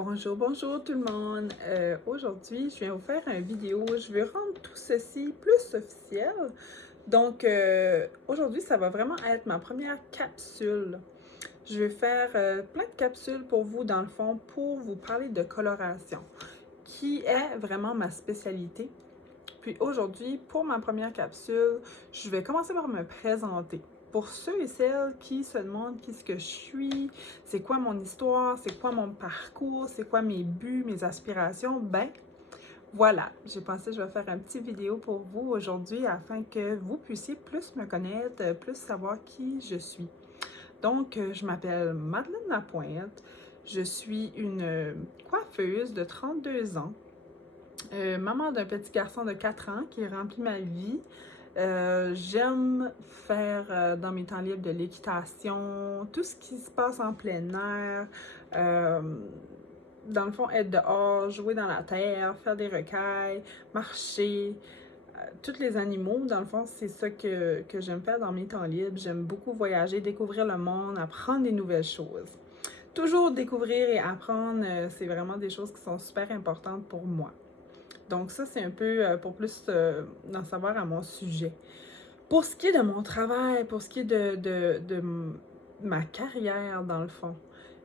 Bonjour, bonjour tout le monde. Aujourd'hui, je viens vous faire une vidéo. Je vais rendre tout ceci plus officiel. Donc, aujourd'hui, ça va vraiment être ma première capsule. Je vais faire plein de capsules pour vous, dans le fond, pour vous parler de coloration, qui est vraiment ma spécialité. Puis aujourd'hui, pour ma première capsule, je vais commencer par me présenter. Pour ceux et celles qui se demandent qui ce que je suis, c'est quoi mon histoire, c'est quoi mon parcours, c'est quoi mes buts, mes aspirations, ben voilà, j'ai pensé que je vais faire un petit vidéo pour vous aujourd'hui afin que vous puissiez plus me connaître, plus savoir qui je suis. Donc, je m'appelle Madeleine Lapointe, je suis une coiffeuse de 32 ans. Maman d'un petit garçon de 4 ans qui remplit ma vie. J'aime faire dans mes temps libres de l'équitation, tout ce qui se passe en plein air. Dans le fond, être dehors, jouer dans la terre, faire des recailles, marcher. Tous les animaux, dans le fond, c'est ça que j'aime faire dans mes temps libres. J'aime beaucoup voyager, découvrir le monde, apprendre des nouvelles choses. Toujours découvrir et apprendre, c'est vraiment des choses qui sont super importantes pour moi. Donc ça, c'est un peu pour plus d'en savoir à mon sujet. Pour ce qui est de mon travail, pour ce qui est de ma carrière, dans le fond,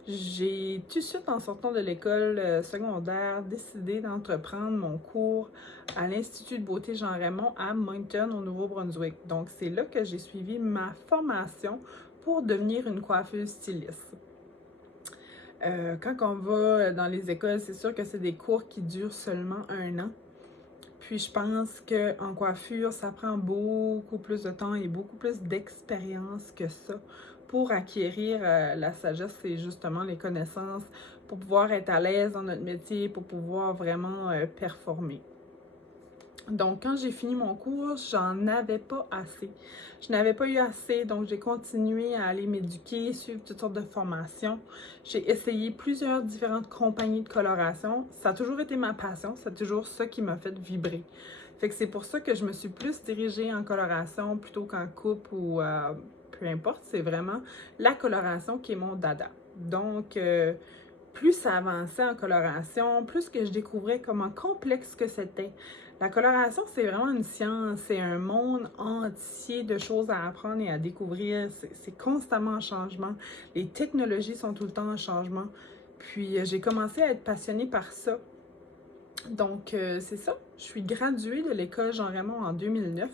j'ai tout de suite, en sortant de l'école secondaire, décidé d'entreprendre mon cours à l'Institut de beauté Jean-Raymond à Moncton, au Nouveau-Brunswick. Donc, c'est là que j'ai suivi ma formation pour devenir une coiffeuse styliste. Quand on va dans les écoles, c'est sûr que c'est des cours qui durent seulement 1 an. Puis je pense qu'en coiffure, ça prend beaucoup plus de temps et beaucoup plus d'expérience que ça pour acquérir la sagesse et justement les connaissances, pour pouvoir être à l'aise dans notre métier, pour pouvoir vraiment performer. Donc, quand j'ai fini mon cours, j'en avais pas assez. Je n'avais pas eu assez, donc j'ai continué à aller m'éduquer, suivre toutes sortes de formations. J'ai essayé plusieurs différentes compagnies de coloration. Ça a toujours été ma passion, c'est toujours ça qui m'a fait vibrer. Fait que c'est pour ça que je me suis plus dirigée en coloration plutôt qu'en coupe ou peu importe. C'est vraiment la coloration qui est mon dada. Donc, plus ça avançait en coloration, plus que je découvrais comment complexe que c'était. La coloration, c'est vraiment une science, c'est un monde entier de choses à apprendre et à découvrir. C'est constamment en changement. Les technologies sont tout le temps en changement. Puis, j'ai commencé à être passionnée par ça. Donc, c'est ça. Je suis graduée de l'école Jean-Raymond en 2009.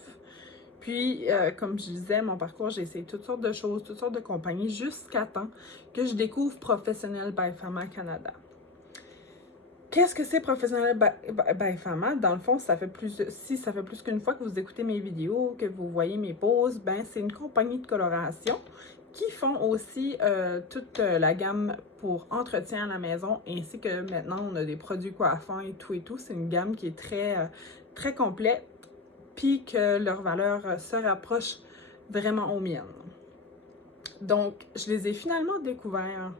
Puis, comme je disais, mon parcours, j'ai essayé toutes sortes de choses, toutes sortes de compagnies, jusqu'à temps que je découvre Professionnel by Fama Canada. Qu'est-ce que c'est Professionnel by Fama? Dans le fond, ça fait plus qu'une fois que vous écoutez mes vidéos, que vous voyez mes posts, ben c'est une compagnie de coloration qui font aussi toute la gamme pour entretien à la maison, ainsi que maintenant, on a des produits coiffants et tout. C'est une gamme qui est très complète, puis que leur valeur se rapproche vraiment aux miennes. Donc, je les ai finalement découverts.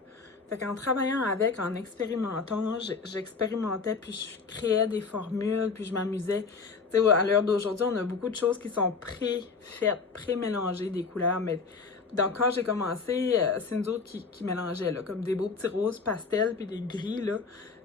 Fait qu'en travaillant avec, en expérimentant, j'expérimentais, puis je créais des formules, puis je m'amusais. Tu sais, à l'heure d'aujourd'hui, on a beaucoup de choses qui sont pré-faites, pré-mélangées, des couleurs, mais donc quand j'ai commencé, c'est nous autres qui mélangeaient, là, comme des beaux petits roses pastels, puis des gris, là.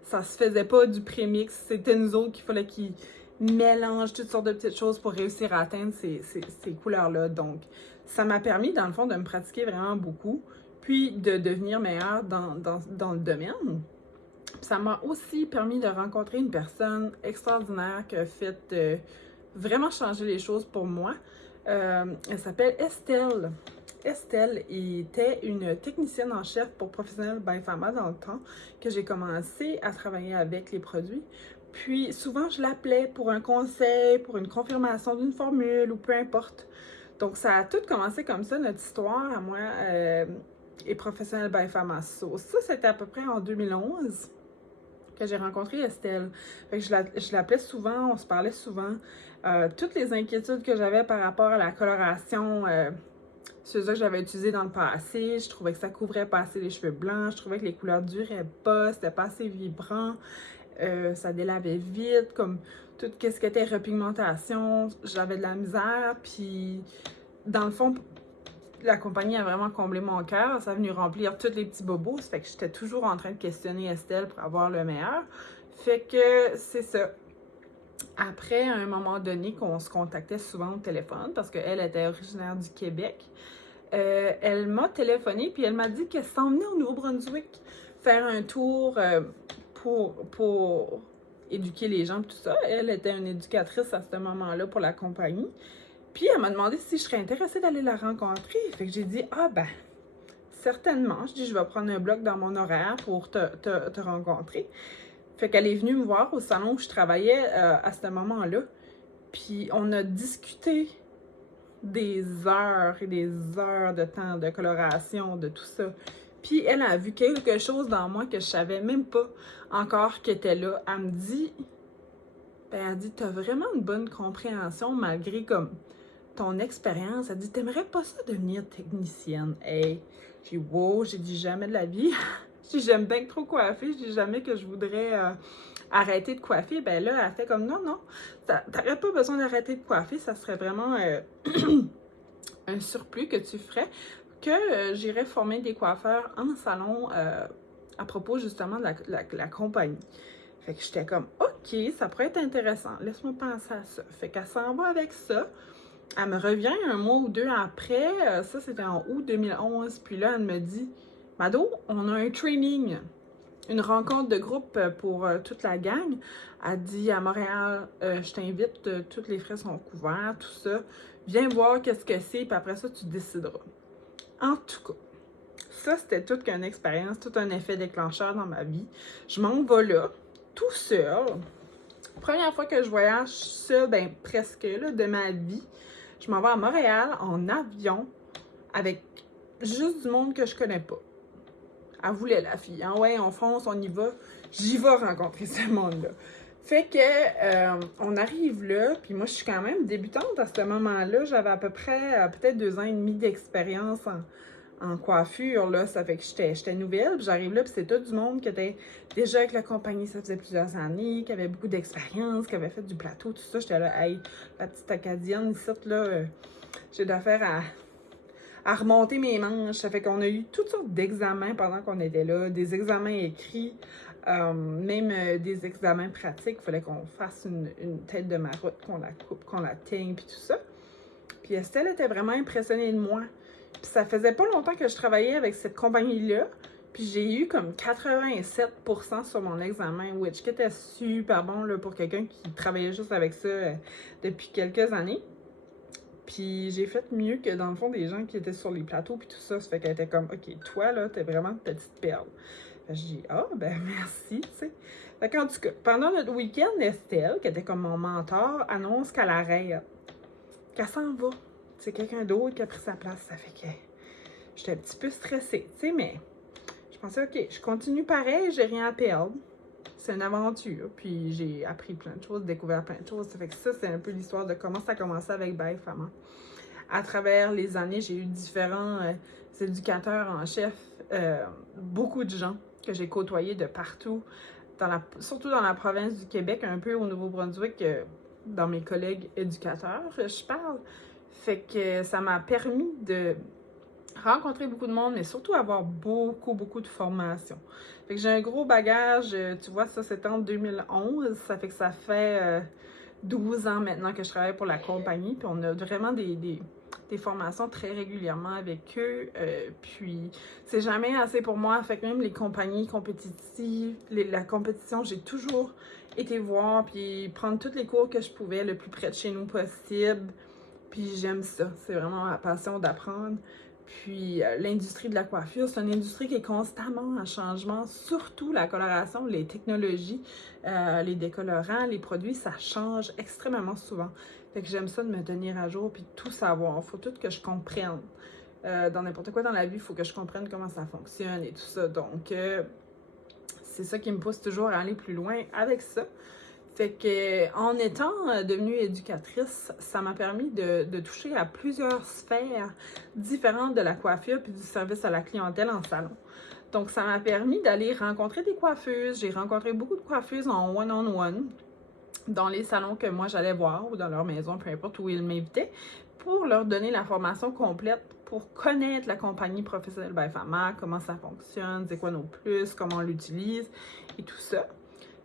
Ça se faisait pas du prémix, c'était nous autres qu'il fallait qu'ils mélangent toutes sortes de petites choses pour réussir à atteindre ces couleurs-là. Donc, ça m'a permis, dans le fond, de me pratiquer vraiment beaucoup, puis de devenir meilleure dans le domaine. Puis ça m'a aussi permis de rencontrer une personne extraordinaire qui a fait vraiment changer les choses pour moi. Elle s'appelle Estelle. Estelle était une technicienne en chef pour Professionnel by Fama dans le temps que j'ai commencé à travailler avec les produits. Puis souvent, je l'appelais pour un conseil, pour une confirmation d'une formule ou peu importe. Donc, ça a tout commencé comme ça, notre histoire à moi et Professionnel by Fama. Ça, c'était à peu près en 2011 que j'ai rencontré Estelle. Fait que je l'appelais souvent, on se parlait souvent. Toutes les inquiétudes que j'avais par rapport à la coloration, ceux que j'avais utilisés dans le passé, je trouvais que ça couvrait pas assez les cheveux blancs, je trouvais que les couleurs duraient pas, c'était pas assez vibrant, ça délavait vite, comme tout ce qui était repigmentation, j'avais de la misère, puis dans le fond, la compagnie a vraiment comblé mon cœur. Ça a venu remplir tous les petits bobos. Ça fait que j'étais toujours en train de questionner Estelle pour avoir le meilleur. Fait que c'est ça. Après, à un moment donné, qu'on se contactait souvent au téléphone, parce qu'elle était originaire du Québec, elle m'a téléphoné, puis elle m'a dit qu'elle s'en venait au Nouveau-Brunswick faire un tour pour éduquer les gens, tout ça. Elle était une éducatrice à ce moment-là pour la compagnie. Puis elle m'a demandé si je serais intéressée d'aller la rencontrer. Fait que j'ai dit, ah ben, certainement. Je dis, je vais prendre un bloc dans mon horaire pour te rencontrer. Fait qu'elle est venue me voir au salon où je travaillais à ce moment-là. Puis on a discuté des heures et des heures de temps de coloration, de tout ça. Puis elle a vu quelque chose dans moi que je savais même pas encore qui était là. Elle me dit, elle dit, t'as vraiment une bonne compréhension malgré comme ton expérience. Elle dit, t'aimerais pas ça devenir technicienne? Hey, j'ai dit, wow, j'ai dit jamais de la vie. J'ai dit, j'aime bien trop coiffer. Je dis jamais que je voudrais arrêter de coiffer. Ben là, elle fait comme, non, non, t'aurais pas besoin d'arrêter de coiffer. Ça serait vraiment un surplus que tu ferais, que j'irais former des coiffeurs en salon à propos justement de la compagnie. Fait que j'étais comme, OK, ça pourrait être intéressant. Laisse-moi penser à ça. Fait qu'elle s'en va avec ça. Elle me revient un mois ou deux après. Ça, c'était en août 2011. Puis là, elle me dit, Mado, on a un training, une rencontre de groupe pour toute la gang. Elle dit à Montréal, je t'invite, tous les frais sont couverts, tout ça. Viens voir qu'est-ce que c'est, puis après ça, tu décideras. En tout cas, ça, c'était toute qu'une expérience, tout un effet déclencheur dans ma vie. Je m'en vais là, tout seul. Première fois que je voyage seule, ben presque là, de ma vie. Je m'en vais à Montréal en avion avec juste du monde que je connais pas. Elle voulait la fille. Hein? Ouais, on fonce, on y va. J'y vais rencontrer ce monde-là. Fait que on arrive là, puis moi je suis quand même débutante à ce moment-là. J'avais à peu près peut-être 2 ans et demi d'expérience en coiffure. Là. Ça fait que j'étais nouvelle. Puis j'arrive là, puis c'est tout du monde qui était déjà avec la compagnie, ça faisait plusieurs années, qui avait beaucoup d'expérience, qui avait fait du plateau, tout ça. J'étais là, hey, la petite acadienne ici, là, j'ai d'affaires à remonter mes manches. Ça fait qu'on a eu toutes sortes d'examens pendant qu'on était là, des examens écrits, même des examens pratiques. Il fallait qu'on fasse une tête de marotte, qu'on la coupe, qu'on la teigne, puis tout ça. Puis Estelle était vraiment impressionnée de moi. Puis ça faisait pas longtemps que je travaillais avec cette compagnie-là. Puis j'ai eu comme 87% sur mon examen, which était super bon là, pour quelqu'un qui travaillait juste avec ça depuis quelques années. Puis j'ai fait mieux que dans le fond des gens qui étaient sur les plateaux puis tout ça. Ça fait qu'elle était comme, OK, toi là, t'es vraiment une petite perle. Fait que j'ai dit, ah, ben merci, tu sais. Fait qu'en tout cas, pendant notre week-end, Estelle, qui était comme mon mentor, annonce qu'elle arrête. Qu'elle s'en va. C'est quelqu'un d'autre qui a pris sa place. Ça fait que j'étais un petit peu stressée, tu sais, mais je pensais, OK, je continue pareil, j'ai rien à perdre. C'est une aventure, puis j'ai appris plein de choses, découvert plein de choses. Ça fait que ça, c'est un peu l'histoire de comment ça a commencé avec By Fama. À travers les années, j'ai eu différents éducateurs en chef, beaucoup de gens que j'ai côtoyés de partout, surtout dans la province du Québec, un peu au Nouveau-Brunswick, dans mes collègues éducateurs, je parle. Fait que ça m'a permis de rencontrer beaucoup de monde, mais surtout avoir beaucoup de formation. Fait que j'ai un gros bagage, tu vois, ça c'était en 2011, ça fait que ça fait 12 ans maintenant que je travaille pour la compagnie, puis on a vraiment des formations très régulièrement avec eux, puis c'est jamais assez pour moi, fait que même les compagnies compétitives, la compétition, j'ai toujours été voir, puis prendre tous les cours que je pouvais le plus près de chez nous possible, puis j'aime ça, c'est vraiment ma passion d'apprendre. Puis l'industrie de la coiffure, c'est une industrie qui est constamment en changement, surtout la coloration, les technologies, les décolorants, les produits, ça change extrêmement souvent. Fait que j'aime ça de me tenir à jour puis de tout savoir. Il faut tout que je comprenne. Dans n'importe quoi dans la vie, il faut que je comprenne comment ça fonctionne et tout ça. Donc, c'est ça qui me pousse toujours à aller plus loin avec ça. Fait que en étant devenue éducatrice, ça m'a permis de toucher à plusieurs sphères différentes de la coiffure puis du service à la clientèle en salon. Donc, ça m'a permis d'aller rencontrer des coiffeuses. J'ai rencontré beaucoup de coiffeuses en one-on-one dans les salons que moi j'allais voir ou dans leur maison, peu importe où ils m'invitaient, pour leur donner la formation complète pour connaître la compagnie Professionnelle by Pharma, comment ça fonctionne, c'est quoi nos plus, comment on l'utilise et tout ça.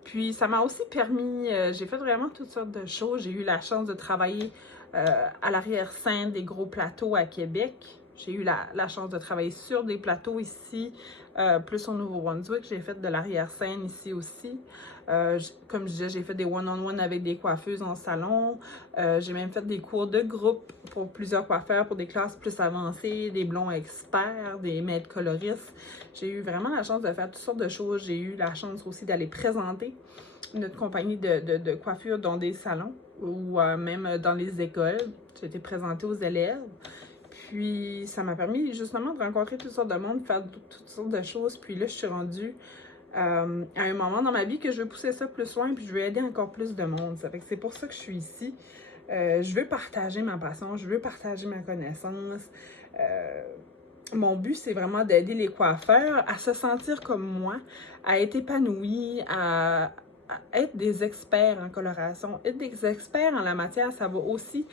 Puis ça m'a aussi permis, j'ai fait vraiment toutes sortes de choses. J'ai eu la chance de travailler à l'arrière-scène des gros plateaux à Québec. J'ai eu la chance de travailler sur des plateaux ici, plus au Nouveau-Brunswick. J'ai fait de l'arrière-scène ici aussi. Comme je disais, j'ai fait des one-on-one avec des coiffeuses en salon. J'ai même fait des cours de groupe pour plusieurs coiffeurs, pour des classes plus avancées, des blonds experts, des maîtres coloristes. J'ai eu vraiment la chance de faire toutes sortes de choses. J'ai eu la chance aussi d'aller présenter notre compagnie de coiffure dans des salons ou même dans les écoles. J'ai été présentée aux élèves. Puis, ça m'a permis justement de rencontrer toutes sortes de monde, de faire toutes sortes de choses. Puis là, je suis rendue à un moment dans ma vie que je veux pousser ça plus loin, puis je veux aider encore plus de monde. Ça fait que c'est pour ça que je suis ici. Je veux partager ma passion, je veux partager ma connaissance. Mon but, c'est vraiment d'aider les coiffeurs à se sentir comme moi, à être épanouis, à être des experts en coloration. Être des experts en la matière, ça va aussi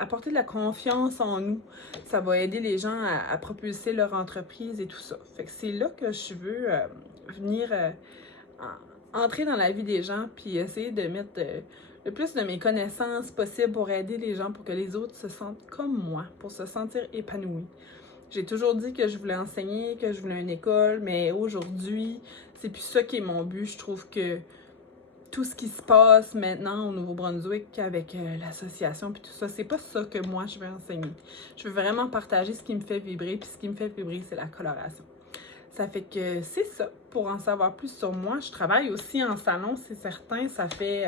apporter de la confiance en nous. Ça va aider les gens à propulser leur entreprise et tout ça. Fait que c'est là que je veux venir entrer dans la vie des gens puis essayer de mettre le plus de mes connaissances possible pour aider les gens, pour que les autres se sentent comme moi, pour se sentir épanouis. J'ai toujours dit que je voulais enseigner, que je voulais une école, mais aujourd'hui, c'est plus ça qui est mon but. Je trouve que tout ce qui se passe maintenant au Nouveau-Brunswick avec l'association puis tout ça, c'est pas ça que moi je veux enseigner. Je veux vraiment partager ce qui me fait vibrer, puis ce qui me fait vibrer, c'est la coloration. Ça fait que c'est ça. Pour en savoir plus sur moi, je travaille aussi en salon, c'est certain. Ça fait...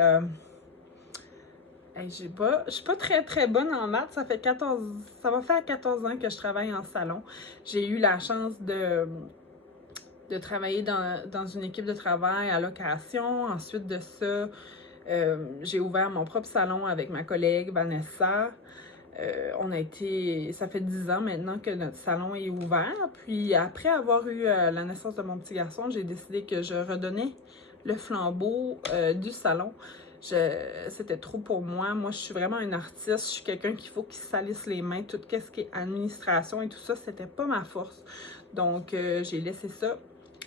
je suis pas très bonne en maths. Ça va faire 14 ans que je travaille en salon. J'ai eu la chance de travailler dans une équipe de travail à location. Ensuite de ça, j'ai ouvert mon propre salon avec ma collègue Vanessa. Ça fait 10 ans maintenant que notre salon est ouvert. Puis après avoir eu la naissance de mon petit garçon, j'ai décidé que je redonnais le flambeau du salon. C'était trop pour moi. Moi, je suis vraiment une artiste. Je suis quelqu'un qu'il faut qu'il se salisse les mains. Tout ce qui est administration et tout ça, c'était pas ma force. Donc, j'ai laissé ça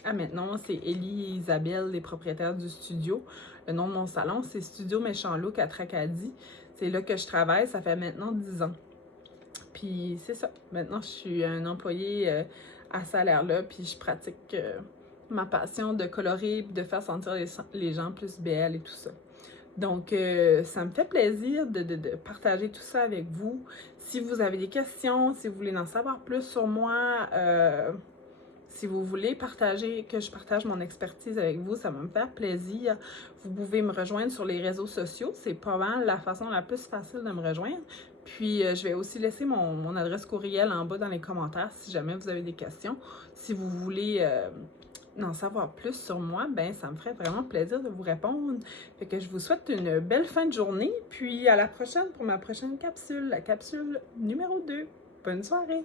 à maintenant. C'est Élie et Isabelle, les propriétaires du studio. Le nom de mon salon, c'est Studio Méchant Look à Tracadie. C'est là que je travaille. Ça fait maintenant 10 ans. Puis, c'est ça. Maintenant, je suis un employé à salaire-là. Puis, je pratique ma passion de colorer et de faire sentir les gens plus belles et tout ça. Donc, ça me fait plaisir de partager tout ça avec vous. Si vous avez des questions, si vous voulez en savoir plus sur moi, si vous voulez que je partage mon expertise avec vous, ça va me faire plaisir. Vous pouvez me rejoindre sur les réseaux sociaux. C'est pas mal la façon la plus facile de me rejoindre. Puis, je vais aussi laisser mon adresse courriel en bas dans les commentaires si jamais vous avez des questions. Si vous voulez en savoir plus sur moi, ben ça me ferait vraiment plaisir de vous répondre. Fait que je vous souhaite une belle fin de journée. Puis, à la prochaine pour ma prochaine capsule, la capsule numéro 2. Bonne soirée!